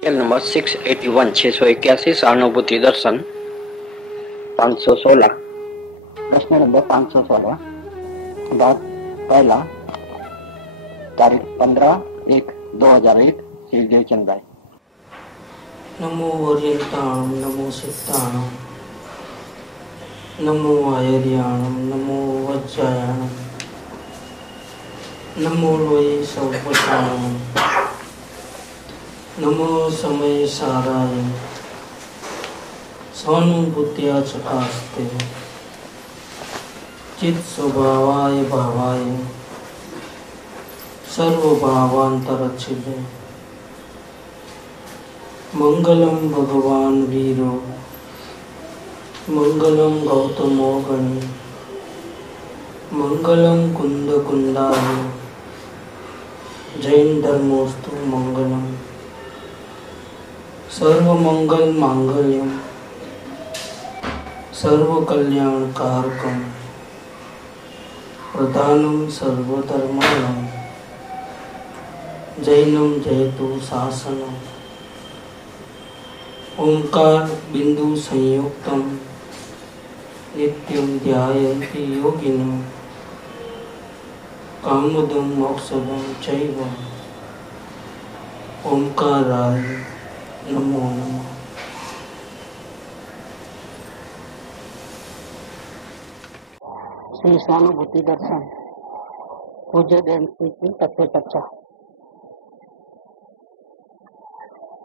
Page number 681 681 सहानुभूति दर्शन 516 प्रश्न number 516 बात पहला तारीख 15/1/2001 श्री जयचंद भाई। नमो वर्यन्ताणं नमो सिद्धाणं नमो आयर्याणं नमो वज्रायाणं नमो लोये सौपटाणं नमो समय साराय सहानुभूत्या चकास्ते चित् स्वभावाय भावाय सर्वभावान्तरच्छिदे मंगलम भगवान वीरो मंगलम गौतमो गणे मंगलम कुंद कुंदाय जैन धर्मोस्तु मंगलम सर्वमंगल मांगल्यम सर्वकल्याणकारकम प्रधानम सर्वधर्माणां जैनम जयतु शासनम। ओंकार बिंदु संयुक्तम नित्यं ध्यायन्ति योगिनो कामदं मोक्षदं चैव ओंकाराय नमो नमः। श्री सहानुभूति दर्शन पूज्य देव की तत्व चर्चा।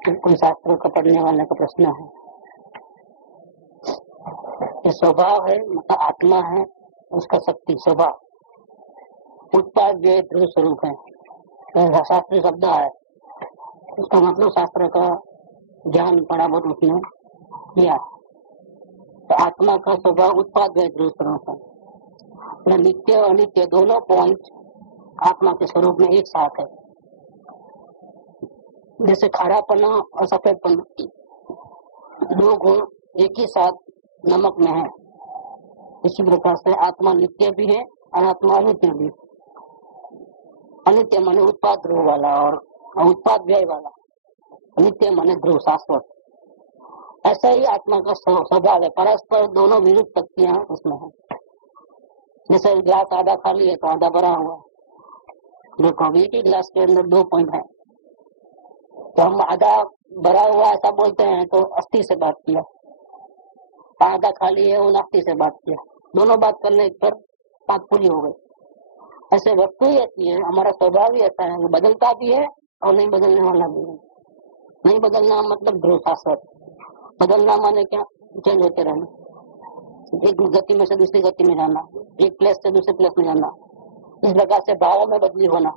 कोई शास्त्रों का पढ़ने वाले का प्रश्न है। ये स्वभाव है, मतलब आत्मा है, उसका शक्ति स्वभाव उत्पाद व्यय ध्रुव स्वरूप है। तो शास्त्रीय शब्द है, उसका मतलब शास्त्र का ज्ञान पढ़ा बहुत उसने किया। तो आत्मा का स्वभाव उत्पाद व्यय ध्रुव स्वरूप है। तो नित्य और अनित्य दोनों पॉइंट आत्मा के स्वरूप में एक साथ है। जैसे खारापना और सफेदपना दो गुण एक ही साथ नमक में है, इसी प्रकार से आत्मा नित्य भी है, अनात्मा अनित्य भी। अनित्य माने उत्पाद ध्रुव वाला और उत्पाद व्यय वाला, नित्य माने ध्रुव शाश्वत। ऐसा ही आत्मा का स्वभाव है, परस्पर दोनों विरुद्ध शक्तियां उसमें है। जैसे गिलास आधा खाली है तो आधा भरा हुआ। देखो अभी एक ही गिलास के अंदर 2 पॉइंट है, तो हम आधा भरा हुआ ऐसा बोलते हैं तो अस्थि से बात किया, आधा खाली है वो नास्ति से बात किया। दोनों बात करने पर बात पूरी हो गई। ऐसे वस्तु ही ऐसी है, हमारा स्वभाव ही ऐसा है, वो बदलता भी है और नहीं बदलने वाला भी है। नहीं बदलना मतलब ध्रुव शाश्वत, बदलना माने क्या, चेंज होते रहना, एक गति में से दूसरी गति में जाना, एक प्लेस से दूसरे प्लेस में जाना। इस प्रकार से भावों में बदली होना,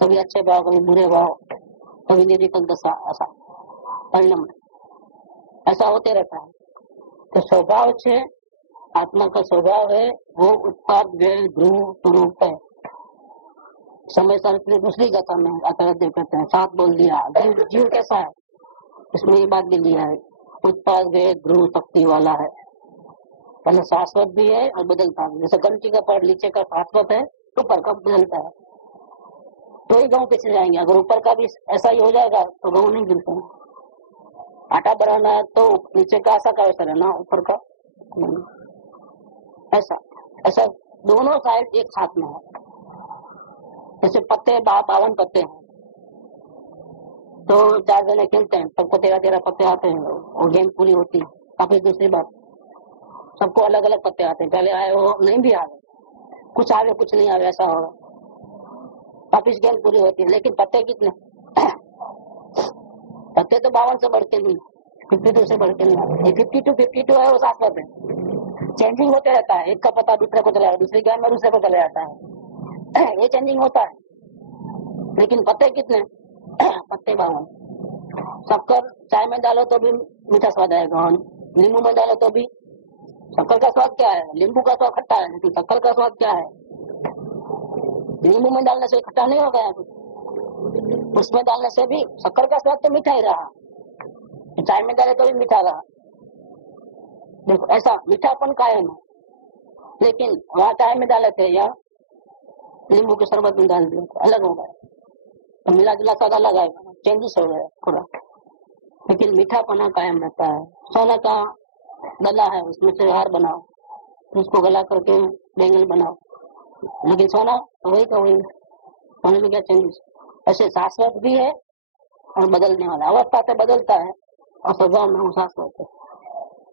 कभी अच्छे भाव कभी बुरे भाव, कभी निरीक्षण दशा, ऐसा परिणाम ऐसा होते रहता है। तो स्वभाव से आत्मा का स्वभाव है वो उत्पाद व्यय ध्रुव स्वरूप है। समय साथ दूसरी गाथा में आचार्य देव कहते हैं, साथ बोल दिया जीव कैसा है, इसमें ये बात भी लिया है, उत्पाद व्यय ध्रुव शक्ति वाला है, मतलब शाश्वत भी है और बदलता है। जैसे घंटी का पड़ नीचे का शाश्वत है, ऊपर का बदलता है, तो ही गाँव पीछे जाएंगे। अगर ऊपर का भी ऐसा ही हो जाएगा तो गाँव नहीं गिरते। आटा बनाना है तो नीचे का ऐसा का वैसा रहना, ऊपर का ऐसा ऐसा दोनों साइड एक साथ में है। जैसे पत्ते 52 पत्ते हैं, तो 4 जने खेलते हैं, सबको 13 पत्ते आते हैं और गेम पूरी होती है। काफी दूसरी बात, सबको अलग अलग पत्ते आते हैं, पहले आए वो नहीं भी आए, कुछ आवे कुछ नहीं आवे, ऐसा होगा। वापिस गेम पूरी होती है, लेकिन पत्ते कितने पत्ते तो 52 से बढ़ के नहीं, 52 से बढ़ के नहीं आते। 52 है वो शाश्वत है, चेंजिंग होते रहता है। एक का पता दूसरे को चला जाता है, दूसरी गेम में दूसरे को चला जाता है, ये चेंजिंग होता है। लेकिन पत्ते कितने पत्ते 52। शक्कर चाय में डालो तो भी मीठा स्वाद आएगा, नींबू में डालो तो भी। शक्कर का स्वाद क्या है, नींबू का स्वाद खट्टा है, लेकिन शक्कर का स्वाद क्या है, नींबू में डालने से खट्टा नहीं हो गया कुछ, उसमें डालने से भी शक्कर का स्वाद तो मीठा ही रहा, चाय में डाले तो भी मीठा रहा। देखो ऐसा मीठापन कायम है, लेकिन वहाँ चाय में डाले थे या नींबू के शरबत में डाल दिया तो अलग हो गया, तो मिला जुला स्वाद अलग आएगा, चेंजेस हो गया थोड़ा। लेकिन मीठापना कायम रहता है। सोना का गला है, उसमें से हार बनाओ, उसको गला करके बैंगल बनाओ, लेकिन सोना वही का वही, सोने में क्या चेंजेस। ऐसे शाश्वत भी है और बदलने वाला, अवस्था से बदलता है और स्वभाव में शाश्वत है।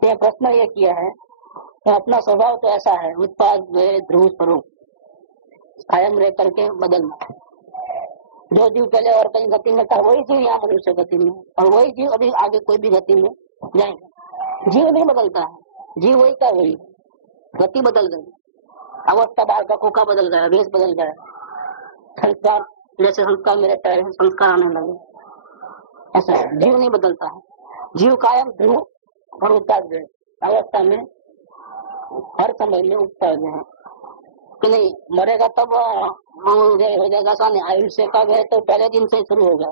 तो प्रश्न ये किया है कि अपना स्वभाव तो ऐसा है, उत्पाद ध्रुव स्वरूप, कायम रह करके बदलना। जो जीव पहले और कहीं गति में था वही जीव यहाँ मनुष्य गति में, और वही जीव अभी आगे कोई भी गति में जाएगा। जीव नहीं बदलता है, जीव वही का वही, गति बदल गई, अवस्था बाल का खोखा बदल गया, वेश बदल गया, संस्कार जैसे संस्कार में रहता है संस्कार आने लगे, ऐसा जीव नहीं बदलता है। जीव कायम ध्रुव और उत्पाद अवस्था में हर समय में उत्पाद है कि नहीं। मरेगा तब हो जाएगा आसानी। आयुष्य का गए तो पहले दिन से शुरू हो गया,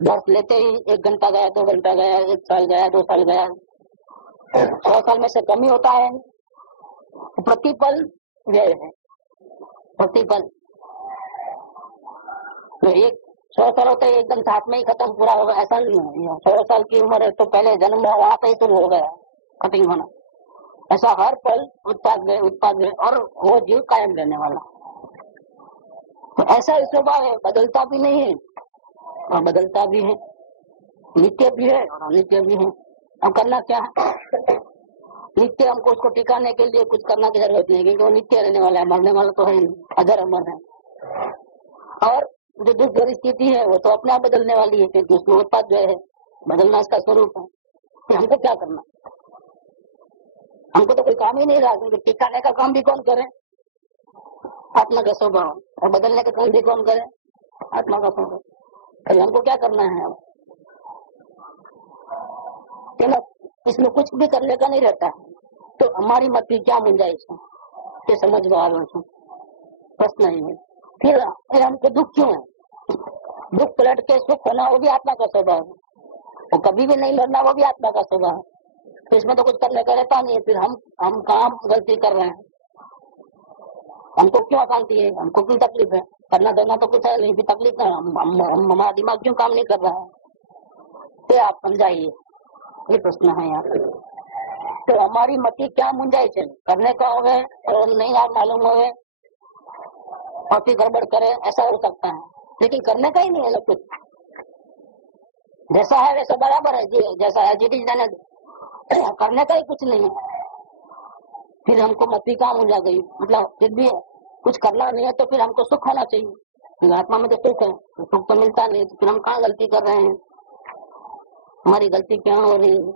बर्थ लेते ही 1 घंटा गया, 2 घंटा गया, 1 साल गया, 2 साल गया, 100 साल में से कम ही होता है। प्रतिपल व्यय है, प्रतिपल तो 100 साल होते एकदम साथ में ही खत्म पूरा होगा, ऐसा नहीं है। 100 साल की उम्र है तो पहले जन्म वहां से ही शुरू हो गया कटिंग होना। ऐसा हर पल उत्पाद और वो जीव कायम रहने वाला। तो ऐसा ही स्वभाव है, बदलता भी नहीं है और बदलता भी है, नित्य भी है और अनित्य भी है। अब करना क्या है? नित्य हमको उसको टिकाने के लिए कुछ करना की जरूरत नहीं, क्योंकि वो नित्य रहने वाला है, मरने वाला तो है नहीं, अजर अमर है। और जो दुख भरी स्थिति है वो तो अपने आप बदलने वाली है, क्योंकि उसमें उत्पाद जो है बदलना इसका स्वरूप है। तो हमको क्या करना? हमको तो कोई काम ही नहीं रहा, क्योंकि टिकाने का काम भी कौन करे? आत्मा का स्वभाव, और बदलने का काम भी कौन करे? आत्मा का स्वभाव। तो हमको क्या करना है अब? इसमें कुछ भी करने का नहीं रहता, तो हमारी मत क्या गुंजाइश है कि समझ लो आगे प्रश्न नहीं है। फिर हमको दुख क्यों है? दुख पलट के सुख होना वो भी आत्मा का स्वभाव है, और कभी भी नहीं लड़ना वो भी आत्मा का स्वभाव है। तो इसमें तो कुछ करने का रहता नहीं है। फिर हम कहाँ गलती कर रहे हैं? हमको क्यों अशांति है? हमको क्यों तकलीफ है? करना देना तो कुछ है नहीं, भी तकलीफ है, हमारा दिमाग क्यों काम नहीं कर रहा है? तो आप समझाइए, ये प्रश्न है यहाँ। तो हमारी मति क्या मुंजाइश है? करने का हो गए और नहीं आप मालूम हो गए और फिर गड़बड़ करे, ऐसा हो सकता है, लेकिन करने का ही नहीं है ना कुछ। जैसा है वैसा बराबर है जी, जैसा है जी जाने, करने का ही कुछ नहीं है। फिर हमको मति कहाँ मुंजा गई? मतलब फिर भी कुछ करना नहीं है तो फिर हमको सुख होना चाहिए। आत्मा में तो सुख है, तो सुख तो मिलता नहीं, तो फिर हम कहाँ गलती कर रहे हैं? हमारी गलती क्या हो रही है?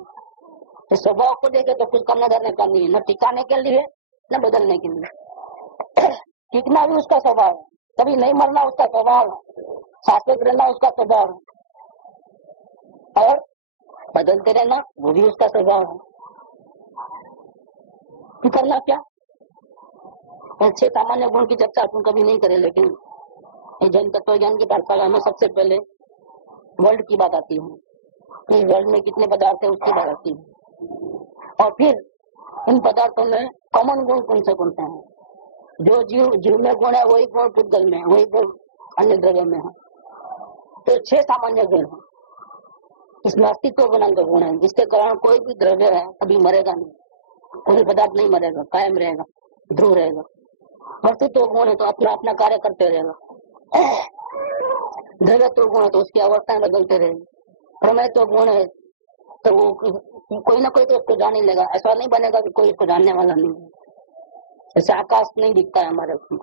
तो स्वभाव को देखे तो कुछ करना करने का नहीं है, न टिकाने के लिए न बदलने के लिए। टिकना भी उसका स्वभाव है, कभी नहीं मरना उसका स्वभाव है, शाश्वत रहना उसका स्वभाव है, और बदलते रहना वो भी उसका स्वभाव है। तो करना क्या? अच्छे सामान्य गुण की चर्चा अपन कभी नहीं करें, लेकिन जैन तत्व ज्ञान की पाठशाला में सबसे पहले वर्ल्ड की बात आती है, इस वर्ल्ड में कितने पदार्थ है उसकी बात आती है, और फिर इन पदार्थों में कॉमन गुण कौन से हैं? जो जीव में गुण है वही गुण पुद्गल में, वही गुण अन्य द्रव्य में है। तो 6 सामान्य गुण है, इसमें अस्तित्व गुणांक गुण है, जिसके कारण कोई भी द्रव्य है कभी मरेगा नहीं, कोई पदार्थ नहीं मरेगा, कायम रहेगा, ध्रुव रहेगा। वर्तित्व गुण है तो अपना अपना कार्य करते रहेगा। द्रव्यत्व गुण है तो उसकी अवस्थाएं बदलते रहेगी। प्रमेयत्व गुण है तो वो कोई ना कोई तो उसको जान ही लेगा, ऐसा नहीं बनेगा कि कोई इसको जानने वाला नहीं है। जैसे आकाश नहीं दिखता है हमारे उसमें,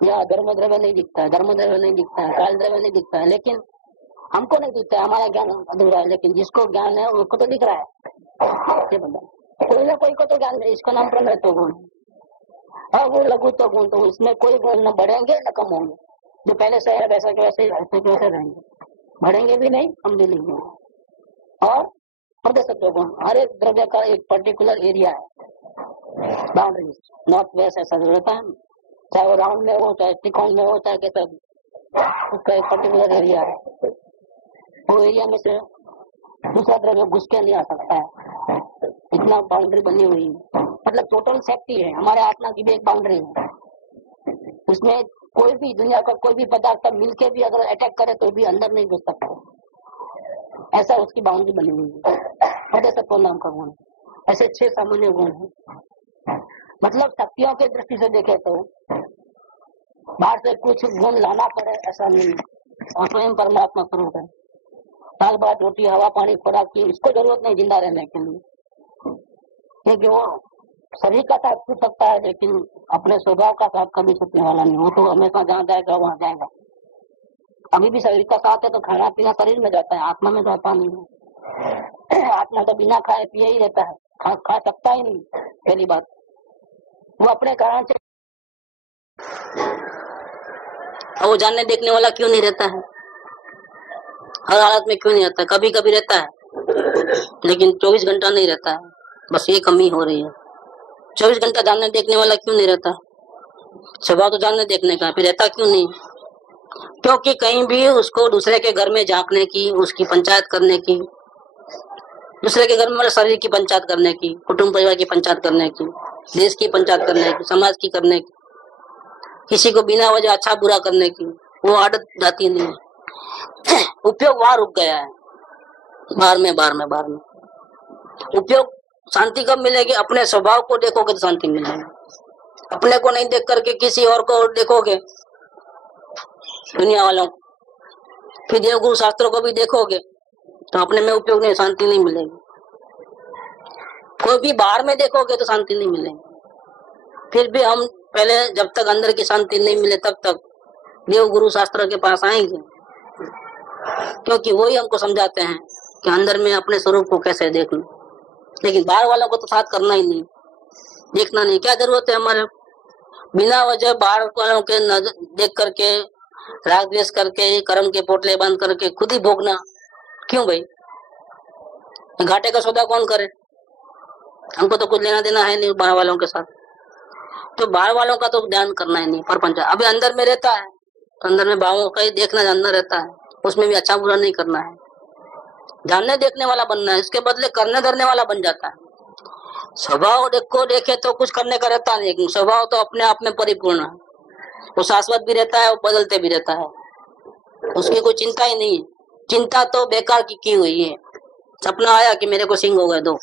या धर्म द्रव्य नहीं दिखता है, धर्म द्रव्य नहीं दिखता है, काल द्रव्य नहीं दिखता है, लेकिन हमको नहीं दिखता है, हमारा ज्ञान अधूरा है, लेकिन जिसको ज्ञान है उसको तो दिख रहा है। कोई ना कोई को तो ज्ञान है, इसका नाम प्रमेयत्व गुण है। और वो लघुत्व गुण, तो इसमें कोई गुण न बढ़ेंगे न कम होंगे, जो पहले से है वैसा के वैसे रहेंगे, बढ़ेंगे भी नहीं, कम भी नहीं होंगे। और प्रदेशत्व गुण, हर एक द्रव्य का एक पर्टिकुलर एरिया है, बाउंड्रीज, नॉर्थ वेस्ट ऐसा रहता है, चाहे वो राउंड में हो, चाहे त्रिकोण में हो, चाहे कैसा, उसका एक पर्टिकुलर एरिया है। वो एरिया में से दूसरा द्रव्य घुस के नहीं आ सकता है, इतना बाउंड्री बनी हुई है। मतलब टोटल सेफ्टी है। हमारे आत्मा की भी एक बाउंड्री है, उसमें कोई भी दुनिया का कोई भी पदार्थ मिलके भी अगर अटैक करे तो भी अंदर नहीं घुस सकता, ऐसा उसकी बाउंड्री बनी हुई है। हृदय सत्व नाम का गुण, ऐसे 6 सामान्य गुण है। मतलब शक्तियों के दृष्टि से देखे तो बाहर से कुछ गुण लाना पड़े ऐसा नहीं, और स्वयं परमात्मा स्वरूप है। दाल भात रोटी हवा पानी खुराक की इसको जरूरत नहीं जिंदा रहने के लिए, क्योंकि वो शरीर का साथ छूट सकता है लेकिन अपने स्वभाव का साथ कभी छूटने वाला नहीं। वो तो हमेशा जहाँ जाएगा वहाँ जाएगा। अभी भी शरीर का साथ है तो खाना पीना शरीर में जाता है, आत्मा में जाता नहीं है। आत्मा तो बिना खाए पिए ही रहता है, खा सकता ही नहीं। पहली बात वो अपने कारण से, वो जानने देखने वाला क्यों नहीं रहता है? हर हालत में क्यों नहीं रहता है? कभी कभी रहता है लेकिन 24 घंटा नहीं रहता है। बस ये कमी हो रही है। 24 घंटा जानने देखने वाला क्यों नहीं रहता? स्वभाव तो जानने देखने का, फिर रहता क्यों नहीं? क्योंकि कहीं भी उसको दूसरे के घर में झांकने की, उसकी पंचायत करने की, दूसरे के घर में मतलब शरीर की पंचायत करने की, कुटुंब परिवार की पंचायत करने की, देश की पंचायत करने की, समाज की करने की, किसी को बिना वजह अच्छा बुरा करने की, वो आदत जाती नहीं है। उपयोग वहां रुक गया है, बाहर में। उपयोग शांति कब मिलेगी? अपने स्वभाव को देखोगे तो शांति मिलेगी। अपने को नहीं देख करके किसी और को देखोगे, दुनिया वालों, फिर देवगुरु शास्त्रों को भी देखोगे तो अपने में उपयोग नहीं, शांति नहीं मिलेगी। कोई भी बाहर में देखोगे तो शांति नहीं मिलेगी। फिर भी हम पहले जब तक अंदर की शांति नहीं मिले तब तक देवगुरु शास्त्र के पास आएंगे, क्योंकि वही हमको समझाते हैं कि अंदर में अपने स्वरूप को कैसे देख लो। लेकिन बाहर वालों को तो साथ करना ही नहीं, देखना नहीं। क्या जरूरत है हमारे बिना वजह बाहर वालों के देख करके, राग द्वेष करके, कर्म के पोटले बंद करके खुद ही भोगना? क्यों भाई? घाटे का सौदा कौन करे? हमको तो कुछ लेना देना है नहीं बाहर वालों के साथ, तो बाहर वालों का तो ध्यान करना ही नहीं। परपंच अभी अंदर में रहता है तो अंदर में भावों का ही देखना जानना रहता है, उसमें भी अच्छा बुरा नहीं करना है, जानने देखने वाला बनना है। इसके बदले करने धरने वाला बन जाता है। स्वभाव को देखे तो कुछ करने का रहता नहीं, लेकिन स्वभाव तो अपने आप में परिपूर्ण है, वो शाश्वत भी रहता है, वो बदलते भी रहता है, उसकी कोई चिंता ही नहीं है। चिंता तो बेकार की हुई है। सपना आया कि मेरे को सिंह हो गए 2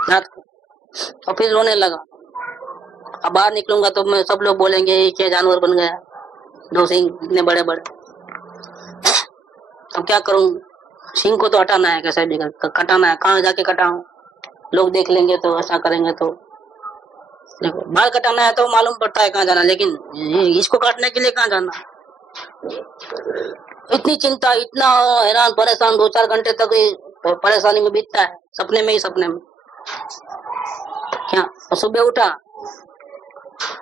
रात को, और फिर रोने लगा। अब बाहर निकलूंगा तो मैं सब लोग बोलेंगे ये क्या जानवर बन गया, 2 सिंह इतने बड़े बड़े। अब क्या करूं? सिंह को तो हटाना है, कैसे भी कटाना है। कहाँ जाके कटाऊं? लोग देख लेंगे तो ऐसा करेंगे तो। देखो बाल कटाना है तो मालूम पड़ता है कहाँ जाना, लेकिन इसको काटने के लिए कहाँ जाना? इतनी चिंता, इतना हैरान परेशान, 2-4 घंटे तक परेशानी में बीतता है, सपने में। क्या सुबह उठा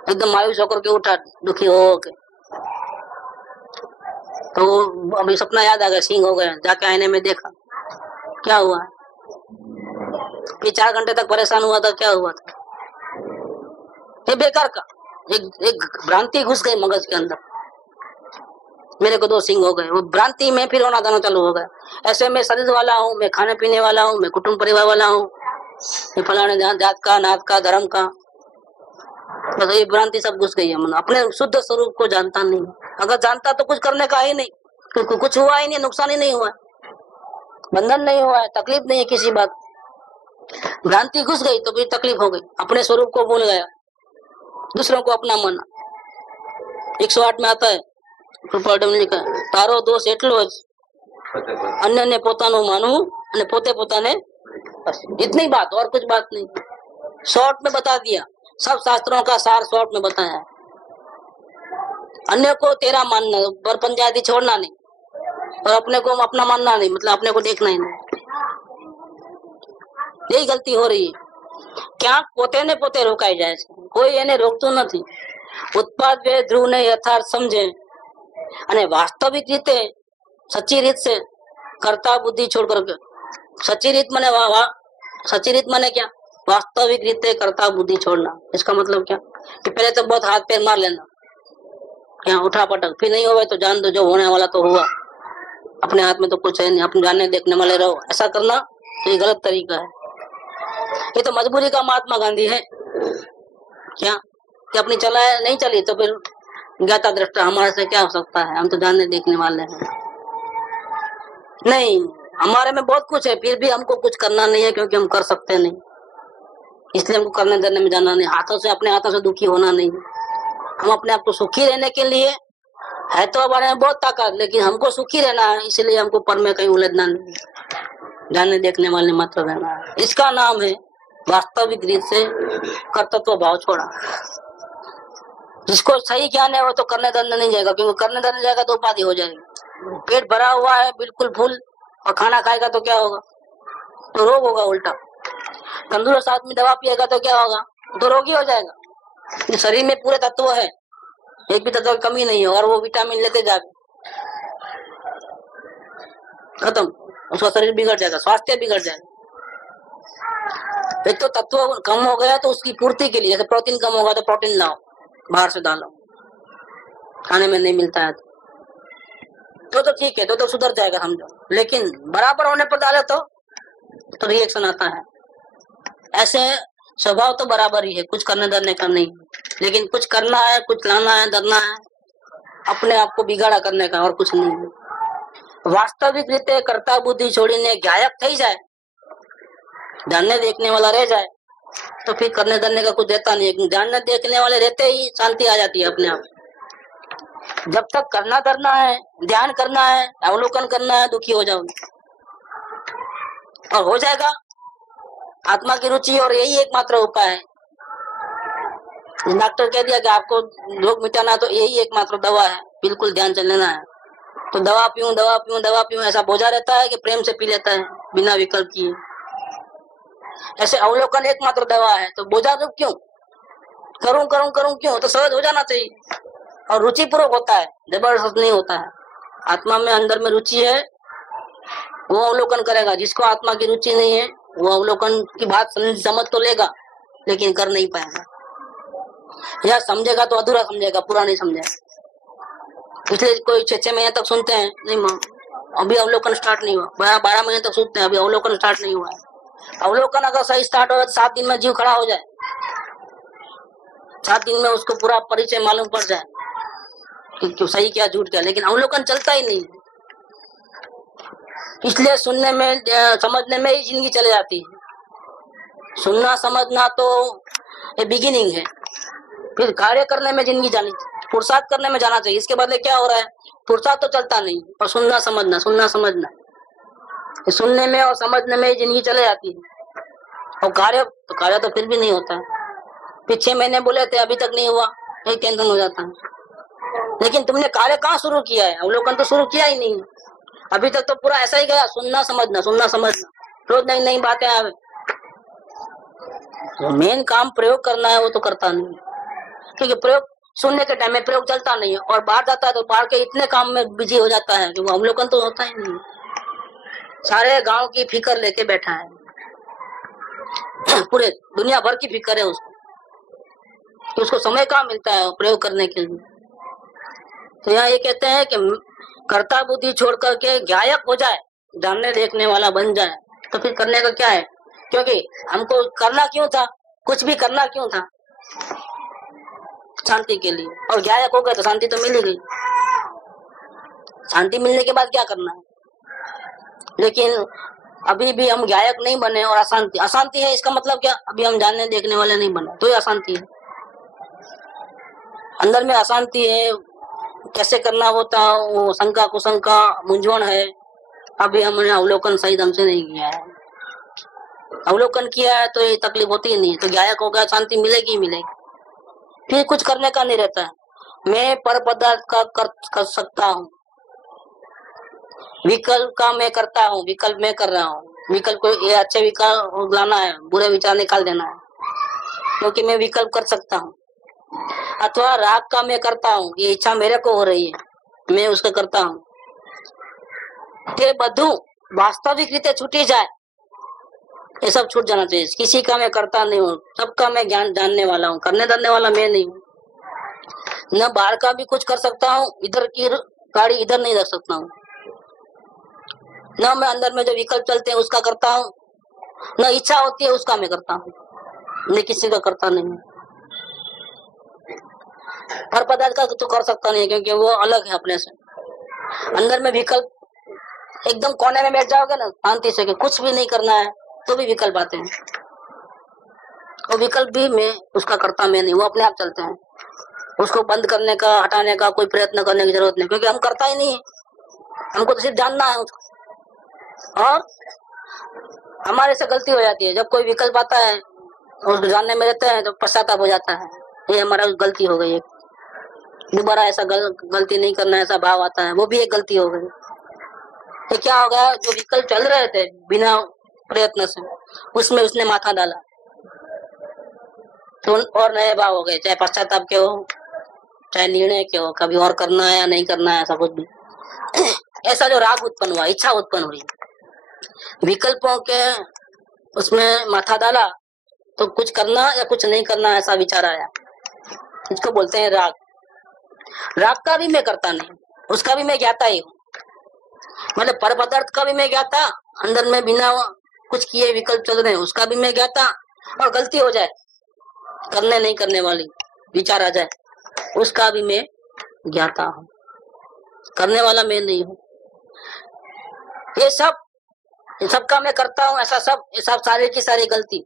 एकदम मायूस होकर के उठा, दुखी हो के, तो अभी सपना याद आ गया, सिंह हो गया। जाके आईने में देखा, क्या हुआ? फिर 4 घंटे तक परेशान हुआ था, क्या हुआ था? ये बेकार का एक भ्रांति घुस गई मगज के अंदर, मेरे को 2 सिंह हो गए। वो भ्रांति में फिर होना दाना चालू हो गया। ऐसे मैं शरीर वाला हूँ, मैं खाने पीने वाला हूँ, मैं कुटुंब परिवार वाला हूँ, मैं फलाने जात का, नात का, धर्म का, बस ये भ्रांति सब घुस गई है। मन अपने शुद्ध स्वरूप को जानता नहीं। अगर जानता तो कुछ करने का ही नहीं, क्योंकि कुछ हुआ ही नहीं, नुकसान ही नहीं हुआ, बंधन नहीं हुआ है, तकलीफ नहीं है किसी बात। भ्रांति घुस गई तो फिर तकलीफ हो गई। अपने स्वरूप को भूल गया, दूसरों को अपना माना। 108 में आता है, लिखा तारो दोष एटलो अन्य ने पोतानो मानू અને પોતે પોતાને, इतनी बात, और कुछ बात नहीं। शॉर्ट में बता दिया, सब शास्त्रों का सार शॉर्ट में बताया। अन्य को तेरा मानना पर पंचायती छोड़ना नहीं, और अपने को अपना मानना नहीं, मतलब अपने को देखना ही नहीं। यही गलती हो रही है। क्या पोते ने पोते रोकाई जाए છે, કોઈ એને રોકતું નથી। उत्पाद वे ध्रुव ने यथार्थ समझे અને वास्तविक रीते सच्ची रीत से कर्ता बुद्धि छोड़ करके, सच्ची रीत माने क्या? वास्तविक रीते कर्ता बुद्धि छोड़ना। इसका मतलब क्या कि पहले तो बहुत हाथ पैर मार लेना, क्या उठा पटक, फिर नहीं होगा तो जान दो, जो होने वाला तो हुआ, अपने हाथ में तो कुछ है नहीं, अपने जानने देखने वाले रहो। ऐसा करना ये गलत तरीका है। ये तो मजबूरी का महात्मा गांधी है। क्या कि अपनी चलाए नहीं चली तो फिर ज्ञाता दृष्टा हमारे से क्या हो सकता है? हम तो जानने देखने वाले हैं। नहीं, हमारे में बहुत कुछ है, फिर भी हमको कुछ करना नहीं है, क्योंकि हम कर सकते नहीं, इसलिए हमको करने देने में जाना नहीं। हाथों से, अपने हाथों से दुखी होना नहीं। हम अपने आप को सुखी रहने के लिए है तो हमारे में बहुत ताकत, लेकिन हमको सुखी रहना है, इसलिए हमको पर में कहीं उलझना नहीं, जानने देखने वाले मात्र रहना है। इसका नाम है वास्तविक रीत से कर्तव्य भाव छोड़ा। जिसको सही ज्ञान है वो तो करने धरने नहीं जाएगा, क्योंकि करने धरने जाएगा तो उपाधि हो जाएगी। पेट भरा हुआ है बिल्कुल फुल, और खाना खाएगा तो क्या होगा? तो रोग होगा उल्टा। तंदुरुस्त आदमी दवा पिएगा तो क्या होगा? तो रोगी हो जाएगा। शरीर में पूरे तत्व है, एक भी तत्व की कमी नहीं है, और वो विटामिन लेते जाके खत्म, उसका शरीर बिगड़ जाएगा, स्वास्थ्य बिगड़ जाएगा। एक तो तत्व कम हो गया तो उसकी पूर्ति के लिए, जैसे प्रोटीन कम होगा तो प्रोटीन लाओ, बाहर से डालो, खाने में नहीं मिलता है तो ठीक है, तो सुधर जाएगा समझो। लेकिन बराबर होने पर डाले तो रिएक्शन आता है। ऐसे स्वभाव तो बराबर ही है, कुछ करने धरने का नहीं, लेकिन कुछ करना है, कुछ लाना है, डरना है, अपने आप को बिगाड़ा करने का, और कुछ नहीं है। वास्तविक रीते कर्ता बुद्धि छोड़ीने गायक थई जाए, जानने देखने वाला रह जाए, तो फिर करने धरने का कुछ रहता नहीं है। जानने देखने वाले रहते ही शांति आ जाती है अपने आप। जब तक करना धरना है, ध्यान करना है, अवलोकन करना है, दुखी हो जाओगे, और हो जाएगा आत्मा की रुचि, और यही एकमात्र उपाय है। डॉक्टर कह दिया कि आपको रोग मिटाना, तो यही एकमात्र दवा है, बिल्कुल ध्यान से लेना है। तो दवा पीऊं दवा पीऊं दवा पीऊं ऐसा बोझा रहता है कि प्रेम से पी लेता है बिना विकल्प किए। ऐसे अवलोकन एकमात्र दवा है, तो बोझा तो क्यों? करूं करूं करूं क्यों? तो सहज हो जाना चाहिए, और रुचि पूर्वक होता है, जबरदस्त नहीं होता है। आत्मा में अंदर में रुचि है, वो अवलोकन करेगा। जिसको आत्मा की रुचि नहीं है वो अवलोकन की बात समझ तो लेगा, लेकिन कर नहीं पाएगा, या समझेगा तो अधूरा समझेगा, पूरा नहीं समझेगा। इसलिए कोई 6 महीने तक सुनते हैं, नहीं अभी अवलोकन स्टार्ट नहीं हुआ, 12 महीने तक सुनते हैं, अभी अवलोकन स्टार्ट नहीं हुआ है। अवलोकन अगर सही स्टार्ट हो तो 7 दिन में जीव खड़ा हो जाए, 7 दिन में उसको पूरा परिचय मालूम पड़ जाए कि सही क्या झूठ क्या, लेकिन अवलोकन चलता ही नहीं। इसलिए सुनने में समझने में ही जिंदगी चली जाती है। सुनना समझना तो ये बिगिनिंग है, फिर कार्य करने में जिंदगी जानी, पुरुषार्थ करने में जाना चाहिए। इसके बदले क्या हो रहा है? पुरुषार्थ तो चलता नहीं, और सुनना समझना, सुनना समझना, सुनने में और समझने में ही जिंदगी चले जाती है। और कार्य तो फिर भी नहीं होता है। फिर 6 महीने बोले थे, अभी तक नहीं हुआ, एक टेंशन हो जाता है। लेकिन तुमने कार्य कहाँ शुरू किया है? अवलोकन तो शुरू किया ही नहीं, अभी तक तो पूरा ऐसा ही गया, सुनना समझना, रोज नई नई बातें आवे। जो मेन काम प्रयोग करना है वो तो करता नहीं, क्योंकि प्रयोग सुनने के टाइम में प्रयोग चलता नहीं है, और बाहर जाता है तो बाहर के इतने काम में बिजी हो जाता है कि वो अवलोकन तो होता ही नहीं। सारे गांव की फिक्र लेके बैठा है, पूरे दुनिया भर की फिक्र है उसको, कि उसको समय कहाँ मिलता है प्रयोग करने के लिए। तो यहाँ ये कहते हैं कि कर्ता बुद्धि छोड़ करके गायक हो जाए, जानने देखने वाला बन जाए, तो फिर करने का क्या है? क्योंकि हमको करना क्यों था? कुछ भी करना क्यों था? शांति के लिए। और गायक हो गए तो शांति तो मिल ही गई। शांति मिलने के बाद क्या करना है? लेकिन अभी भी हम गायक नहीं बने, और अशांति है। इसका मतलब क्या? अभी हम जानने देखने वाले नहीं बने, तो ये अशांति है। अंदर में अशांति है, कैसे करना होता वो शंका कुशंका मूंझवण है। अभी हमने अवलोकन सही ढंग से नहीं किया है। अवलोकन किया है तो ये तकलीफ होती ही नहीं, तो गायक होगा, शांति मिलेगी ही मिलेगी। फिर कुछ करने का नहीं रहता है। मैं पर पदार्थ का कर सकता हूँ, विकल्प का मैं करता हूँ, विकल्प मैं कर रहा हूँ। विकल्प को ये अच्छे विकल्प लाना है, बुरे विचार निकाल देना है, क्योंकि मैं विकल्प कर सकता हूँ। अथवा राग का मैं करता हूँ, ये इच्छा मेरे को हो रही है, मैं उसका करता हूँ। ते बधु वास्तविक रीते छूटी जाए, ये सब छूट जाना चाहिए। किसी का मैं करता नहीं हूँ, सबका मैं ज्ञान जानने वाला हूँ, करने धरने वाला मैं नहीं हूँ। न बाहर का भी कुछ कर सकता हूँ, इधर की गाड़ी इधर नहीं रख सकता हूँ। न मैं अंदर में जो विकल्प चलते हैं उसका करता हूँ, न इच्छा होती है उसका मैं करता हूँ, मैं किसी का करता नहीं हूँ। हर पदार्थ का तो कर सकता नहीं, क्योंकि वो अलग है अपने से। अंदर में विकल्प एकदम कोने में बैठ जाओगे ना शांति से, कुछ भी नहीं करना है, तो भी विकल्प आते हैं। और विकल्प भी मैं उसका करता मैं नहीं, वो अपने आप चलते हैं। उसको बंद करने का, हटाने का कोई प्रयत्न करने की जरूरत नहीं, क्योंकि हम करता ही नहीं है। हमको तो सिर्फ जानना है उसको। और हमारे से गलती हो जाती है, जब कोई विकल्प आता है उसको जानने में रहते हैं तो पश्चाताप हो जाता है, ये हमारा गलती हो गई है, दोबारा ऐसा गलती नहीं करना, ऐसा भाव आता है, वो भी एक गलती हो गई। तो क्या हो गया, जो विकल्प चल रहे थे बिना प्रयत्न से, उसमें उसने माथा डाला तो और नए भाव हो गए, चाहे पश्चाताप के हो, चाहे निर्णय के हो, कभी और करना है या नहीं करना है, ऐसा कुछ भी। ऐसा जो राग उत्पन्न हुआ, इच्छा उत्पन्न हुई, विकल्पों के उसमें माथा डाला तो कुछ करना या कुछ नहीं करना ऐसा विचार आया, इसको बोलते हैं राग। राग का भी मैं करता नहीं, उसका भी मैं ज्ञाता ही हूँ। मतलब पर पदार्थ का भी मैं ज्ञाता, अंदर में बिना कुछ किए विकल्प चल रहे हैं उसका भी मैं ज्ञाता, और गलती हो जाए करने नहीं करने वाली विचार आ जाए उसका भी मैं ज्ञाता हूँ, करने वाला मैं नहीं हूँ। ये सब का मैं करता हूँ, ऐसा सब सारी की सारी गलती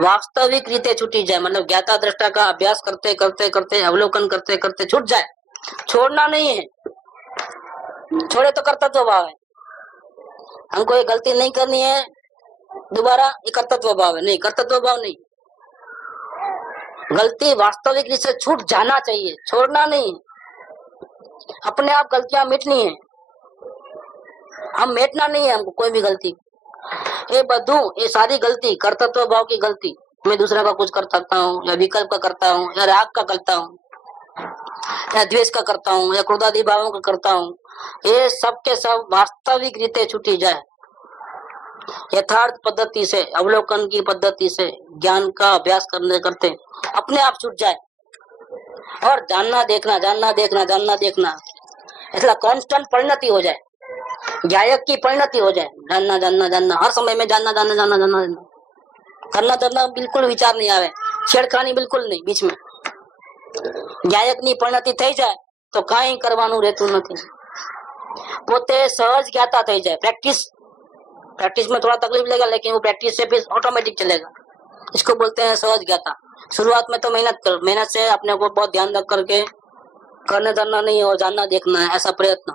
वास्तविक रीते छूटी जाए, मतलब ज्ञाता दृष्टा का अभ्यास करते करते करते, अवलोकन करते करते छूट जाए। छोड़ना नहीं है, छोड़े तो कर्तव्य भाव है, हमको ये गलती नहीं करनी है दोबारा, ये कर्तव्य भाव है, नहीं कर्तव्य भाव नहीं, गलती वास्तविक रीत से छूट जाना चाहिए, छोड़ना नहीं। अपने आप गलतियां मिटनी है, हम मिटना नहीं है हमको कोई भी गलती। ये बधू ये सारी गलती कर्तव्य भाव की गलती, मैं दूसरे का कुछ कर सकता हूँ, या विकल्प का करता हूँ, या राग का करता हूँ, या द्वेष का करता हूँ, या क्रोधादि भावों का करता हूँ, ये सब के सब वास्तविक रीते छूटी जाए, यथार्थ पद्धति से, अवलोकन की पद्धति से, ज्ञान का अभ्यास करने करते अपने आप छूट जाए। और जानना देखना, जानना देखना, जानना देखना, ऐसा कांस्टेंट परिणति हो जाए, गायक की परिणति हो जाए, जानना जानना जानना, हर समय में जानना जानना जानना जानना जानना, करना करना बिल्कुल विचार नहीं आवे, छेड़खानी बिल्कुल नहीं बीच में। गायक ની પરિણતિ થઈ જાય તો કાંઈ કરવાનું રહેતું નથી, પોતે सहज ज्ञाता થઈ જાય। प्रैक्टिस में थोड़ा तकलीफ लगेगा, लेकिन वो प्रैक्टिस से फिर ऑटोमेटिक चलेगा, इसको बोलते हैं सहज ज्ञाता। शुरुआत में तो मेहनत से अपने को बहुत ध्यान रख करके करने धरना नहीं है और जानना देखना है, ऐसा प्रयत्न,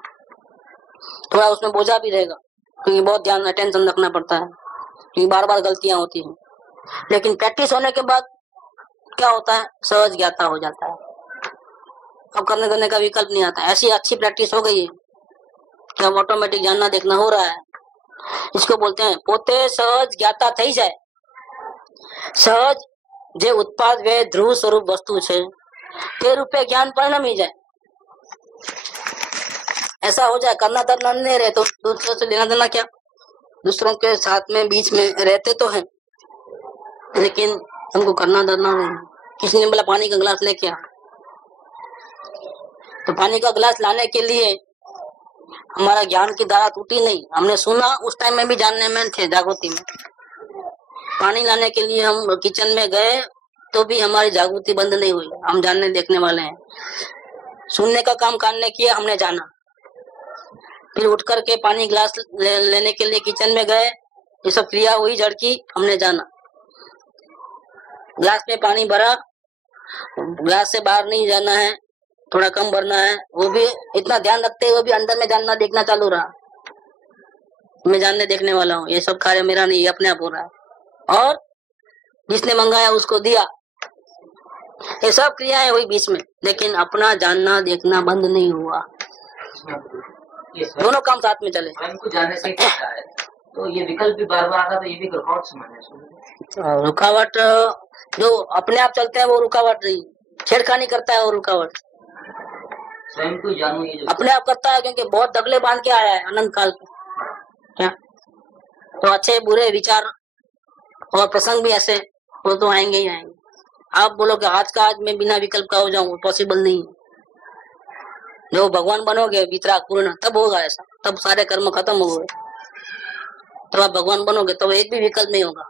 थोड़ा उसमें बोझा भी रहेगा क्योंकि बहुत ध्यान अटेंशन रखना पड़ता है, क्योंकि बार बार गलतियां होती हैं। लेकिन प्रैक्टिस होने के बाद क्या होता है, सहज ज्ञाता हो जाता है, अब करने देने का विकल्प नहीं आता। ऐसी अच्छी प्रैक्टिस हो गई है कि अब ऑटोमेटिक जानना देखना हो रहा है, इसको बोलते हैं पोते सहज ज्ञाता થઈ જાય। सहज જે उत्पाद वे ध्रुव स्वरूप वस्तु છે તે रूपे ज्ञान परिणमी जाए, ऐसा हो जाए। करना धरना नहीं रहे तो दूसरों से लेना देना क्या, दूसरों के साथ में बीच में रहते तो हैं, लेकिन हमको करना धरना नहीं। किसी ने बोला पानी का गिलास लेके आ, तो पानी का गिलास लाने के लिए हमारा ज्ञान की धारा टूटी नहीं, हमने सुना, उस टाइम में भी जानने में थे, जागृति में। पानी लाने के लिए हम किचन में गए तो भी हमारी जागृति बंद नहीं हुई, हम जानने देखने वाले हैं। सुनने का काम कान ने किया, हमने जाना, फिर उठ करके पानी गिलास लेने के लिए किचन में गए, ये सब क्रिया हुई जड़ की, हमने जाना। गिलास में पानी भरा, गिलास से बाहर नहीं जाना है, थोड़ा कम भरना है, वो भी इतना ध्यान रखते हुए भी अंदर में जानना देखना चालू रहा, मैं जानने देखने वाला हूँ, ये सब कार्य मेरा नहीं, अपने आप हो रहा है। और जिसने मंगाया उसको दिया, ये सब क्रियाएं हुई बीच में, लेकिन अपना जानना देखना बंद नहीं हुआ, दोनों काम साथ में चले। को जानने से क्या है, तो ये विकल्प भी बार बार आता, तो ये भी रुकावट समझना। रुकावट जो अपने आप चलते हैं वो रुकावट नहीं, छेड़खानी करता है वो रुकावट। स्वयं को जानू, ये अपने आप करता है, क्योंकि बहुत दगले बांध के आया है अनंत काल के, क्या तो अच्छे बुरे विचार और प्रसंग भी ऐसे वो तो आएंगे ही आएंगे। आप बोलो कि आज का आज मैं बिना विकल्प का हो जाऊं, पॉसिबल नहीं है। जो भगवान बनोगे वितराग पूर्ण, तब होगा ऐसा, तब सारे कर्म खत्म हो गए, तब आप भगवान बनोगे, तो एक भी विकल्प नहीं होगा।